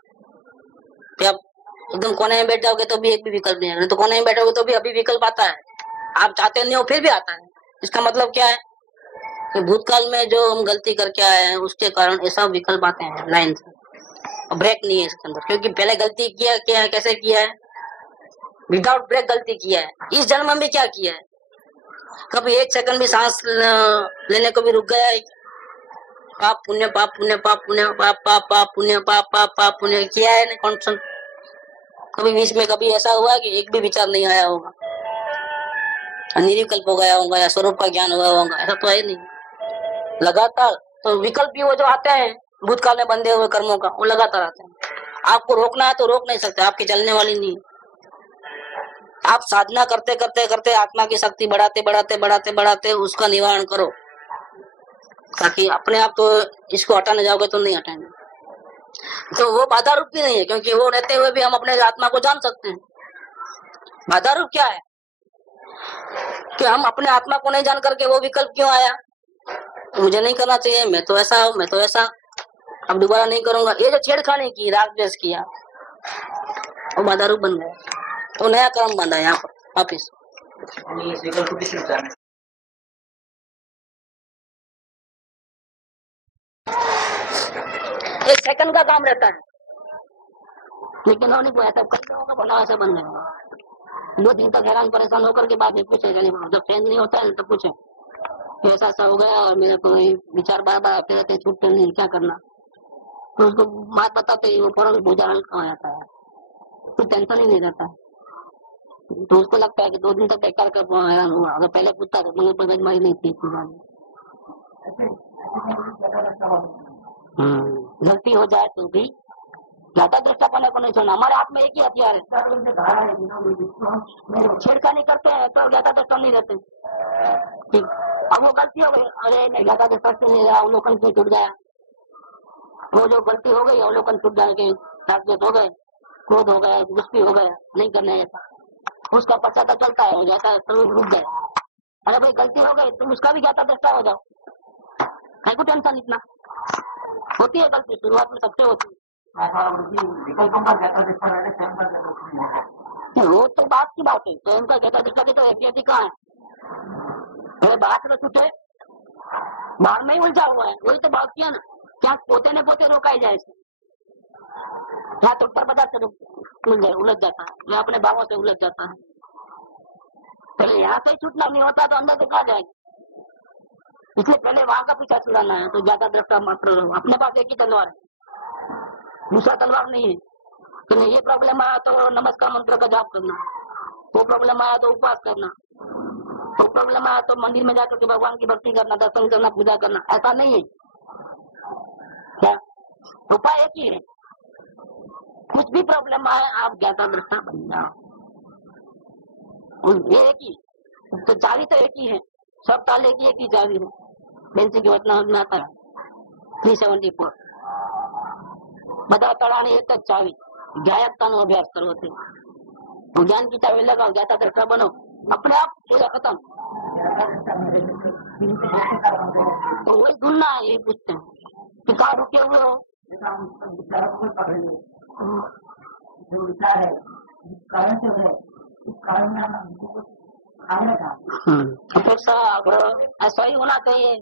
फिर आप एकदम कोने में बैठ जाओगे तो भी एक भी विकल्प नहीं है, तो कोने में बैठोगे तो भी अभी विकल्प आता है, आप चाहते नहीं हो फिर भी आता है। इसका मतलब क्या है, कि भूतकाल में जो हम गलती करके आए हैं उसके कारण ऐसा विकल्प आते हैं लाइन से, और ब्रेक नहीं है इसके अंदर, क्योंकि पहले गलती किया है, कैसे किया है, विदाउट ब्रेक गलती किया है। इस जन्म में क्या किया है, कभी एक सेकंड भी सांस लेने को भी रुक गया है, पाप पुण्य पाप पुण्य पाप पुण्य पाप पाप पाप पुण्य पाप पाप पाप पुण्य किया है ना कॉन्स्टेंट। कभी बीच में कभी ऐसा हुआ कि एक भी विचार नहीं आया होगा, निर्विकल्प हो गया होगा या स्वरूप का ज्ञान हुआ होगा, ऐसा तो है नहीं। लगातार तो विकल्प भी वो जो आते हैं भूतकाल में बंधे हुए कर्मों का, वो लगातार आते हैं। आपको रोकना है तो रोक नहीं सकते, आपकी चलने वाली नहीं। आप साधना करते करते करते आत्मा की शक्ति बढ़ाते बढ़ाते बढ़ाते बढ़ाते उसका निवारण करो, ताकि अपने आप तो इसको हटाने जाओगे तो नहीं हटाएंगे। तो वो बाधा रूप भी नहीं है, क्योंकि वो रहते हुए भी हम अपने आत्मा को जान सकते हैं। बाधा रूप क्या है कि हम अपने आत्मा को नहीं जान करके वो विकल्प क्यों आया, मुझे नहीं करना चाहिए, मैं तो ऐसा हूं, मैं तो ऐसा, अब दोबारा नहीं करूंगा, ये जो छेड़खानी की, राग द्वेष किया, वो बाधा रूप बन गया, वो नया कर्म बंधा यहाँ पर वापिस। इस विकल्प को किसने जाना? एक सेकंड का काम रहता है, लेकिन नहीं को ऐसा कर होगा भला ऐसा बन जाएगा। 2 दिन तक हैरान परेशान होकर के बाद में पूछे, जब चेंज नहीं होता है तो पूछे ऐसा ऐसा हो गया और मेरे को विचार बार बार आते रहते, छूटते नहीं, क्या करना। तो उसको बात बताते ही वो फौरन बोझा हल्का हो जाता है, तो टेंशन ही नहीं रहता है। तो उसको लगता है कि 2 दिन तक बेकार का हैरान हुआ, अगर पहले पूछता तो मुझे बदमाशी नहीं थी। गलती हो जाए तो भी ज्यादा दृष्टापन को नहीं छोड़ना। हमारे हाथ में एक ही हथियार है, छेड़खानी करते हैं तो ज्यादा दृष्टा नहीं रहते। ठीक, अब वो गलती हो गई, अरे मैं ज्यादा दृष्टा नहीं रहा, अवलोकन से टूट गया, वो जो गलती हो गई अवलोकन टूट जाने के, रागद्वेष हो गए, क्रोध हो गया, गुस्से हो गया, नहीं करने ऐसा, उसका पश्चाताप चलता है, हो जाता है, सब रुक गए। अरे भाई गलती हो गई, तुम उसका भी ज्यादा दृष्टा हो जाओ, है को टेंशन इतना। होती है गलती, शुरुआत में सबसे होती है, वो तो बात की बात है, तो उनका ज्यादा दृष्टा की तो एहतियाती कहाँ है। अरे बात न छूटे, बाहर में ही उलझा हुआ है, वही तो बात किया ना, क्या पोते ने पोते रोका ही जाए, यहाँ तो पर पदार्थ से उलझ जाता है, या अपने भावों से उलझ जाता है। पहले यहाँ से ही छूटना नहीं होता तो अंदर से कहा जाएगा, इसलिए पहले वहां का पीछा छुड़ाना है। तो ज्यादा दृष्टा मात्र अपने पास एक ही तलवार है, दूसरा तलवार नहीं है। तो ये प्रॉब्लम आया तो नमस्कार मंत्र का जाप करना, वो प्रॉब्लम आया तो उपवास करना, वो प्रॉब्लम आया तो मंदिर में जाकर के भगवान की भक्ति करना, दर्शन करना, पूजा करना, ऐसा नहीं है। क्या उपाय एक ही है, कुछ भी प्रॉब्लम आए आप ज्ञाता दृष्टा बन जाओ, ये एक ही तो चाबी तो एक ही है, सब ताले की एक ही चाबी है। बेंसी की घटना में आता है 374 બધા તાળાની એક જ ચાવી, જ્ઞાયકતાનો અભ્યાસ કરવો છે। ज्ञान की चाबी लगाओ, ज्ञाता दृष्टा बनो, अपने आप पूरा खत्म। तो वही ढूंढना है, यही पूछते हैं कि कहाँ रुके हुए हो। जो विचार है कारण से है, उस कारण में अपेक्षा आग्रह ऐसा ही होना चाहिए।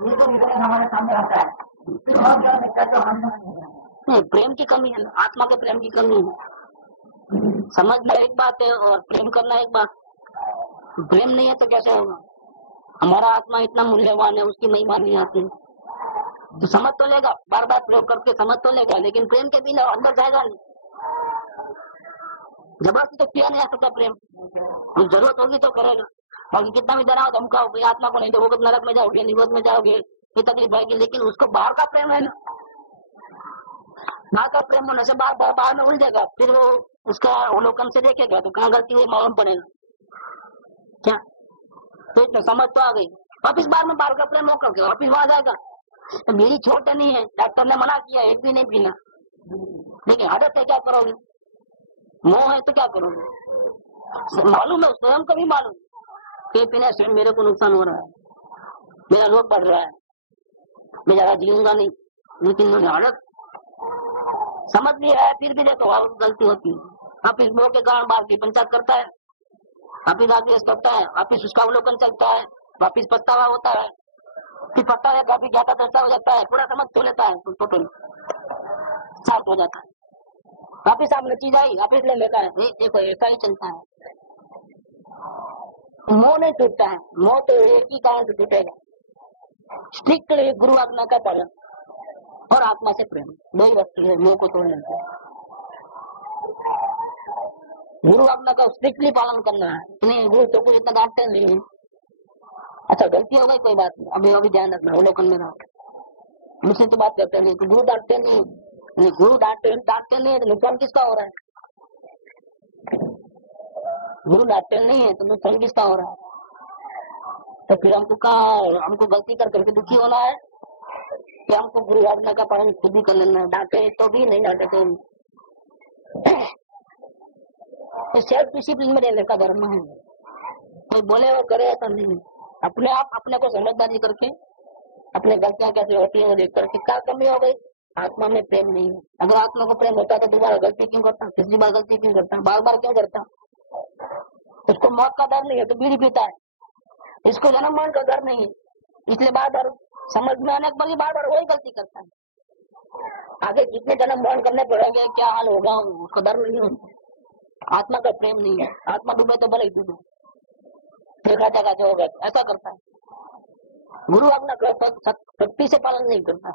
ये तो हमारे सामने आता है, नहीं प्रेम की कमी है, आत्मा के प्रेम की कमी है। समझना एक बात है और प्रेम करना एक बात। प्रेम नहीं है तो कैसे होगा, हमारा आत्मा इतना मूल्यवान है, उसकी महिमा नहीं आती तो समझ तो लेगा, बार बार प्रयोग करके समझ तो लेगा, लेकिन प्रेम के बिना अंदर जाएगा नहीं। जबरदस्ती तो किया नहीं आ सकता प्रेम, जरूरत होगी तो करेगा, बाकी कितना भी डराओ धमकाओ भाई आत्मा को नहीं तो नरक में जाओगे, निरोध में जाओगे, ये तकलीफ आएगी, लेकिन उसको बाहर का प्रेम है ना, बाहर का प्रेम होने से बाहर में उलझेगा, फिर वो उसका अवलोकन से देखेगा तो कहाँ गलती हुई मालूम पड़ेगा क्या। तो इतना समझ तो आ गई, वापिस बाहर का प्रेम होकर के वापिस वहां जाएगा। तो मेरी छोटे नहीं है, डॉक्टर ने मना किया एक भी नहीं पीना, लेकिन आदत है क्या करोगे, मोह है तो क्या करोगे। मालूम है स्वयं को भी मालूम कि पीने से मेरे को नुकसान हो रहा है, मेरा रोग बढ़ रहा है, मैं ज्यादा जीऊंगा नहीं, लेकिन मुझे आदत समझ भी है, फिर भी देखो गलती होती है। वापिस मोह के कारण बाहर की पंचायत करता है, वापिस आदेश करता है, वापिस उसका अवलोकन चलता है, वापिस पछतावा होता है, कि पता है काफी ज्यादा दर्शा हो जाता है, पूरा समझ तो लेता है तो टोटल शांत हो जाता है। वापिस आप चीज आई, वापिस ले लेता है। देखो ऐसा ही चलता है। मोह नहीं टूटता है, मोह तो एक ही कारण से टूटेगा, स्ट्रिक्टली गुरु आज्ञा का पालन और आत्मा से प्रेम, दो ही वस्तु है मोह को तोड़ने का। गुरु आज्ञा का स्ट्रिक्टली पालन करना है। नहीं गुरु तो कोई इतना डांटते नहीं है। अच्छा गलती हो गई कोई बात नहीं, अभी अभी ध्यान रखना, अवलोकन में रहो, मुझसे तो बात करते नहीं, तो गुरु डांटते नहीं, गुरु डांटते नहीं है तो नुकसान किसका हो रहा है? गुरु डांटते नहीं है तो नुकसान किसका हो रहा है? तो फिर हमको गलती करके दुखी होना है कि हमको गुरु आज्ञा का पालन खुद ही कर लेना है, डांटे तो भी नहीं डांटे तो सेल्फ डिसिप्लिन में रहने का धर्म है। कोई बोले और करे ऐसा नहीं, अपने आप अपने को समझदारी करके अपने गलतियां कैसे होती है वो देख करके क्या कमी हो गई, आत्मा में प्रेम नहीं है। अगर आत्मा को प्रेम होता तो दोबारा गलती क्यों करता, तीसरी बार गलती क्यों करता, बार बार क्यों करता? उसको मौत का डर नहीं है तो बीड़ी पीता है, इसको जन्म मरण का डर नहीं है इसलिए बार बार समझ में आने पर बार बार वही गलती करता है। आगे कितने जन्म मरण करने पड़ेंगे, क्या हाल होगा, उसको डर नहीं होता। आत्मा का प्रेम नहीं है, आत्मा डूबे तो भले ही डूबे, देखा जाएगा जो होगा, ऐसा करता है। गुरु आज्ञा का शक्ति से पालन नहीं करता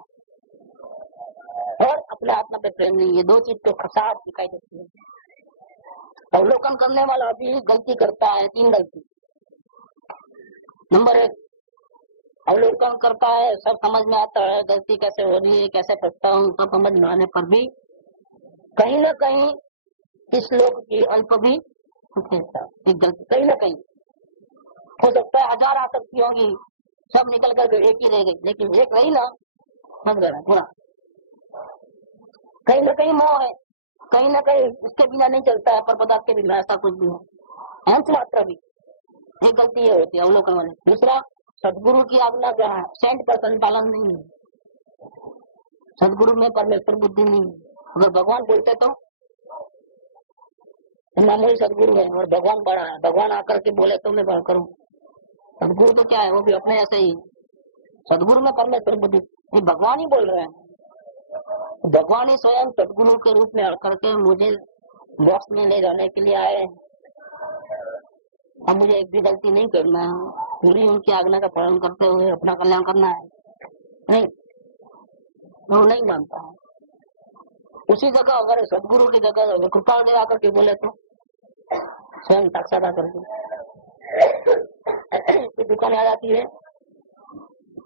और अपने आत्मा पे प्रेम नहीं है, दो चीज तो साफ दिखाई देती है। अवलोकन करने वाला भी गलती करता है, तीन गलती। नंबर 1, अवलोकन करता है, सब समझ में आता है गलती कैसे हो रही है, कैसे फंसता हूँ, सब समझ में आने पर भी कहीं न कहीं इस लोक की अल्प भी एक गलती कहीं न कहीं हो सकता है। 1000 आसक्ति होगी, सब निकल कर एक ही रह गई, लेकिन एक रही ना, समझ गया पूरा। कहीं न कहीं मोह है, कहीं न कहीं उसके बिना नहीं चलता है, पर पदार्थ के बिना ऐसा कुछ भी है, अंश मात्रा भी एक गलती ये होती है अवलोकन वाले। दूसरा, सदगुरु की आज्ञा का 100% पालन नहीं है, सदगुरु में परमेश्वर बुद्धि नहीं है। अगर भगवान बोलते तो मामूली सदगुरु है और भगवान बड़ा है, भगवान आकर के बोले तो मैं करूँ। सदगुरु तो क्या है, वो भी अपने ऐसे ही, सदगुरु में परमेश्वर बुद्धि, ये भगवान ही बोल रहे हैं। भगवान ही स्वयं सदगुरु के रूप में आकर के मुझे बॉक्स में ले जाने के लिए आए। अब मुझे एक भी गलती नहीं करना है, पूरी उनकी आज्ञा का पालन करते हुए अपना कल्याण करना है। नहीं, वो नहीं मानता है। उसी जगह अगर सदगुरु की जगह कृपा दे आकर के बोले तो स्वयं साक्षात आकर के दुकान आ जाती है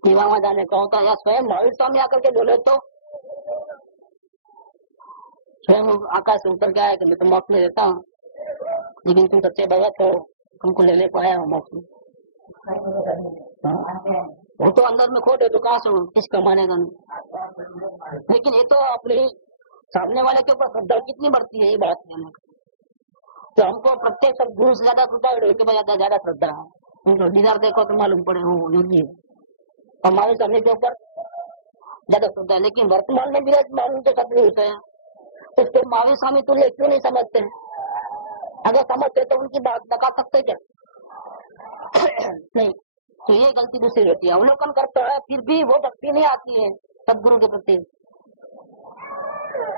कि वहां जाने का होता है, या स्वयं महावीर स्वामी आकर के बोले तो स्वयं आकाश से उतर के आया कि मैं तो मोक्ष में रहता हूँ, लेकिन तुम सच्चे भगत हो, तुमको लेने को आया हूँ मोक्ष में। वो तो अंदर में खोट है तो कहाँ से किस कमाने का नहीं। लेकिन ये तो अपने सामने वाले के ऊपर श्रद्धा कितनी बढ़ती है, ये बात है। तो हमको प्रत्येक सदगुरु से ज्यादा कृपा ज्यादा श्रद्धा है, उनको दीदार देखो तो मालूम पड़े वो योगी है, और हमारे सामने के ऊपर ज्यादा श्रद्धा है। लेकिन वर्तमान में विराजमान तो सदगुरु है, उसको महावीर स्वामी तुल्य क्यों नहीं समझते? अगर समझते तो उनकी बात लगा सकते क्या? नहीं, तो ये गलती दूसरी होती है। अवलोकन करता है फिर भी वो भक्ति नहीं आती है सदगुरु के प्रति,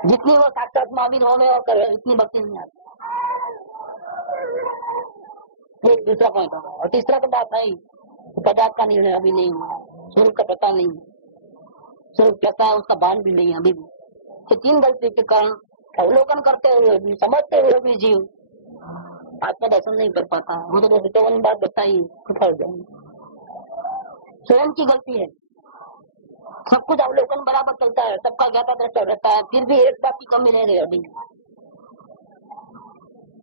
जितनी वो साक्षात महावीर होने और करे इतनी भक्ति नहीं आती। ये दूसरा पॉइंट होगा। और तीसरा तो बात है पदार्थ का निर्णय अभी नहीं हुआ, स्वरूप का पता नहीं, स्वरूप कैसा है उसका भान भी नहीं अभी भी। तो 3 गलती के कारण अवलोकन करते हुए भी, समझते हुए भी जीव आत्मा दर्शन नहीं कर पाता। वो तो चितवन बात बताई, स्वयं की गलती है। सब कुछ अवलोकन बराबर चलता है, सबका ज्ञाता दृष्टा रहता है, फिर भी एक बात की कमी रह गई अभी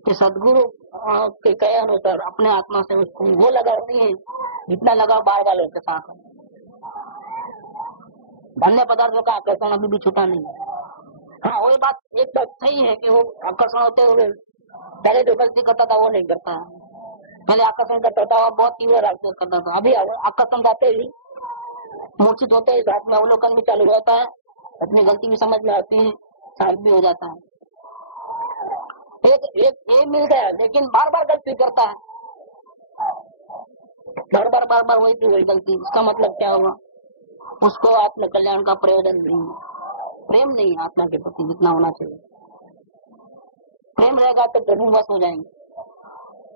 कि सदगुरु के कहे अनुसार अपने आत्मा से उसको वो लगाव नहीं है जितना लगाव बार वालों के साथ है। अन्य पदार्थों का आकर्षण अभी भी छूटा नहीं है। हाँ, वो बात एक बात सही है कि वो आकर्षण होते हुए पहले जो गलती करता था वो नहीं करता है, पहले आकर्षण करता था वो बहुत तीव्र आकर्षण करता था, अभी आकर्षण जाते ही मूर्छित होते ही साथ में अवलोकन भी चालू होता है, अपनी गलती भी समझ में आती है, शांत भी हो जाता है। एक मिल गया, लेकिन बार बार गलती करता है, बार बार वही गलती। इसका मतलब क्या हुआ? उसको आत्म कल्याण का प्रयोजन नहीं है, प्रेम नहीं है आत्मा के प्रति जितना होना चाहिए। प्रेम रहेगा तो प्रभु वश हो जाएंगे।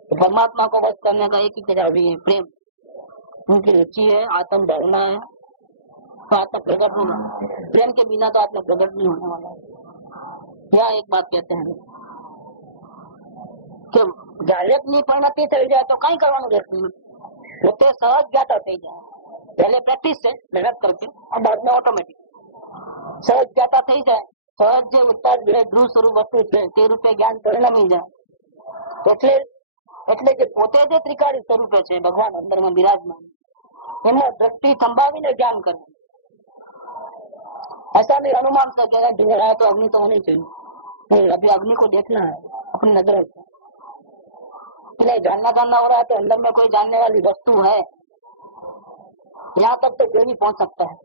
तो परमात्मा को वश करने का एक ही तरीका है प्रेम। उनकी रुचि है, आत्म भावना है, तो आत्मा प्रकट होगा। प्रेम के बिना तो आत्मा प्रकट नहीं होने वाला है। क्या एक बात कहते हैं कि डायरेक्टली परिणति થઈ જાય તો કઈ કરવાનું રહેતું નથી, પોતે સહજ જ્ઞાતા થઈ જાય। पहले प्रेक्टिस से मेहनत करके और बाद में ऑटोमेटिक सहज ज्ञाता થઈ જાય। सहज જે ઉત્તર ધ્રુવ સ્વરૂપ વસ્તુ છે તે રૂપે જ્ઞાન પરિણમી જાય। એટલે કે પોતે જે ત્રિકાળી સ્વરૂપે છે ભગવાન અંદરમાં બિરાજમાન, એનો દ્રષ્ટિ સંભાવીને જ્ઞાન કરે। ऐसा नहीं अनुमान से कह रहा है तो अग्नि तो होनी चाहिए, अभी अग्नि को देखना है अपनी नजरों से। नहीं जानना हो रहा है तो अंदर में कोई जानने वाली वस्तु है, यहाँ तक तो कोई भी पहुंच सकता है।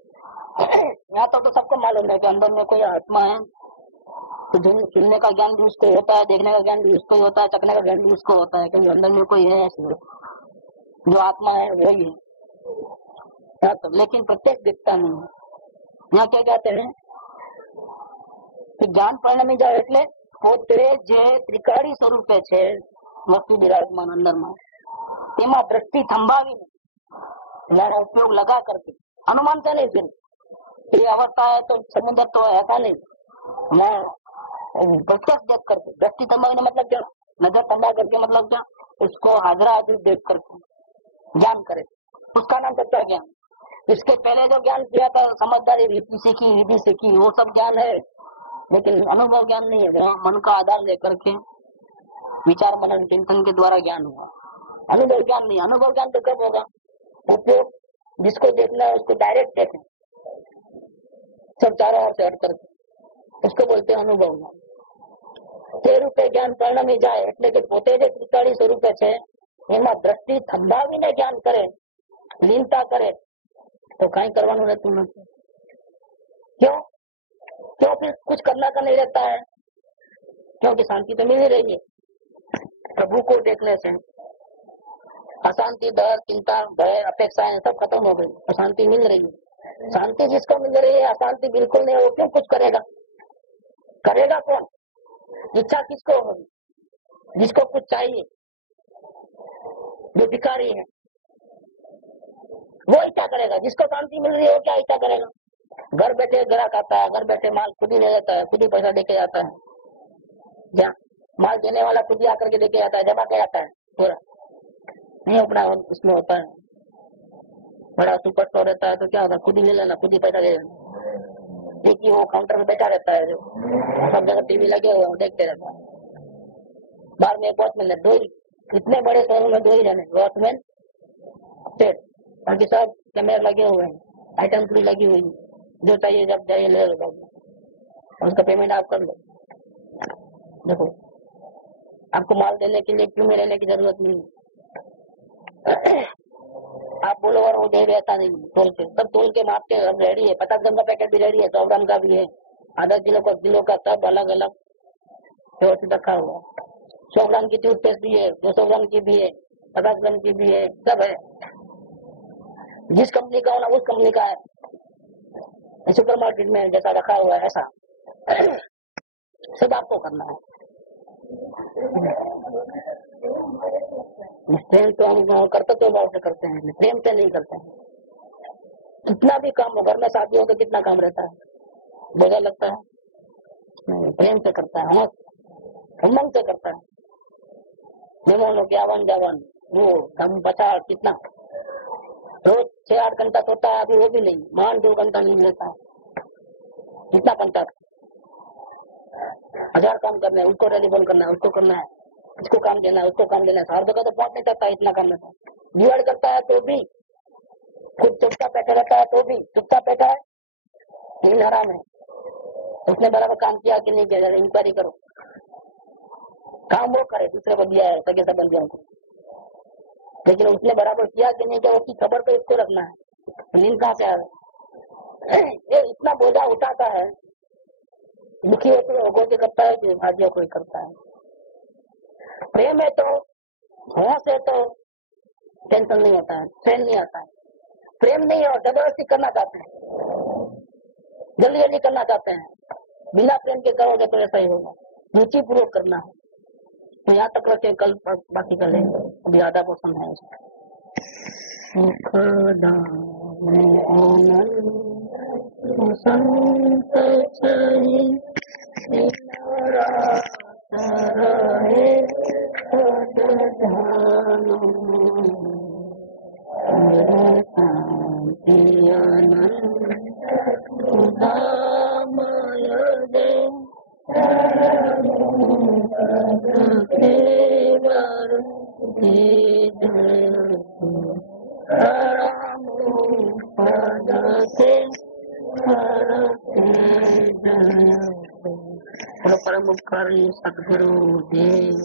यहाँ तक तो सबको मालूम है कि अंदर में कोई आत्मा है। तो सुनने का ज्ञान भी उसको होता है, देखने का ज्ञान भी उसको ही होता है, चखने का ज्ञान भी उसको होता है, क्योंकि अंदर में कोई है ऐसी जो आत्मा है वही है। तो लेकिन प्रत्येक दिखता नहीं है। यहाँ क्या कहते हैं कि ज्ञान परिणमी जाए એટલે પોતે જે ત્રિકાળી સ્વરૂપે છે વસ્તુ બિરાજમાન અંદરમાં, તેમાં દ્રષ્ટિ થંભાવીને એનો ઉપયોગ લગા करके अनुमान से नहीं, फिर ये अवस्था है तो समुद्र तो ऐसा नहीं, मैं प्रत्यक्ष देख करके दृष्टि थंभावीने मतलब क्या, नजर थंभा करके मतलब क्या, उसको हाजरा हाजिर देख करके ज्ञान करे, उसका नाम सच्चा ज्ञान। इसके पहले जो ज्ञान किया था समझदारी विधि सीखी वो सब ज्ञान है, लेकिन अनुभव ज्ञान नहीं है। मन का आधार लेकर के विचार मनन चिंतन के द्वारा ज्ञान हुआ, अनुभव ज्ञान नहीं। अनुभव ज्ञान तो कब होगा, उपयोग जिसको देखना है उसको डायरेक्ट देखें, सब चारों ओर से हट करके, उसको बोलते हैं अनुभव ज्ञान। તે રૂપે જ્ઞાન પરિણમી જાય એટલે કે પોતે જે ત્રિકાળી સ્વરૂપે છે એમાં દ્રષ્ટિ થંભાવીને જ્ઞાન કરે, લીનતા કરે, तो कहीं करवाना रहता नहीं। क्यों फिर कुछ करना का नहीं रहता है, क्योंकि शांति तो मिल ही रही है प्रभु को देखने से। अशांति, डर, चिंता, भय, अपेक्षाएं सब खत्म हो गई, शांति मिल रही है। शांति जिसको मिल रही है, अशांति बिल्कुल नहीं, वो क्यों कुछ करेगा कौन? इच्छा किसको होगी, जिसको कुछ चाहिए, जो भिखारी है वो इच्छा करेगा। जिसको शांति मिल रही है वो क्या इच्छा करेगा? घर बैठे ग्राहक आता है, घर बैठे माल खुद ही ले जाता है, खुद ही पैसा देके जाता है। क्या माल देने वाला खुद ही आकर के देके जाता है, जमा के जाता है पूरा नहीं अपना उसमें होता है। बड़ा सुपर स्टोर रहता है तो क्या होता है, खुद ही ले लेना, खुद ही पैसा दे देना। देखिए वो काउंटर में बैठा रहता है, जो सब जगह टीवी लगे हुए वो देखते रहता है। बाहर में एक वॉचमैन है, दो ही इतने बड़े शहरों में दो ही रहने, वॉचमैन सेठ, बाकी सब कैमरे लगे हुए हैं, आइटम पूरी लगी हुई है, जो चाहिए जब चाहिए ले लो, उसका पेमेंट आप कर लो। देखो आपको माल देने के लिए क्यों में रहने की जरूरत नहीं, आप बोलो और वो दे देता नहीं, तोल के सब तोल के माप के रेडी है। 50 ग्राम का पैकेट भी रेडी है, 100 ग्राम का भी है, आधा किलो का सब अलग अलग व्यवस्थित रखा हुआ। 100 ग्राम की टूथपेस्ट भी है, 200 ग्राम की भी है, 50 ग्राम की भी है, सब है। जिस कंपनी का होना उस कंपनी का है, सुपर मार्केट में जैसा रखा हुआ है ऐसा सब आपको करना है। प्रेम तो हम कर्तव्य भाव से करते हैं, प्रेम से नहीं करते हैं। कितना भी काम हो, घर में शादी हो तो कितना काम रहता है, बोझा लगता है, नहीं प्रेम से करता है, मन से करता है। मेहमानों के आवन जावन वो हम बचा कितना, रोज 6-8 घंटा सोता है, अभी वो भी नहीं, मान 2 घंटा नींद लेता है, कितना पंचायत, 1000 काम करना है, उसको टेलीफोन करना है, उसको करना है, इसको काम देना है, उसको काम देना है, हर जगह तो पहुंच नहीं सकता, इतना काम रहता है। बिगाड़ करता है तो भी, खुद चुपचाप बैठा रहता है तो भी, चुपचाप बैठा है नींद हराम है। उसने बराबर काम किया कि नहीं किया, इंक्वायरी करो। काम वो करे, दूसरे को दिया है सगे संबंधियों को, लेकिन उसने बराबर किया कि नहीं किया उसकी खबर तो इसको रखना है। नींद कहाँ से आ रहा, ये इतना बोझा उठाता है, दुखी होते से करता है कि भाग्यों कोई करता है। प्रेम है तो वहां से तो टेंशन नहीं होता है, ट्रेन नहीं आता है, प्रेम नहीं है और जबरदस्ती करना चाहते हैं, जल्दी जल्दी करना चाहते हैं। बिना प्रेम के करोगे तो ऐसा ही होगा। रुचि पूर्वक करना है। तो यहाँ तक रखे, कल बाकी कर लेंगे। अभी आधा पसंद है इसका। परम उपकारी सद्गुरु देव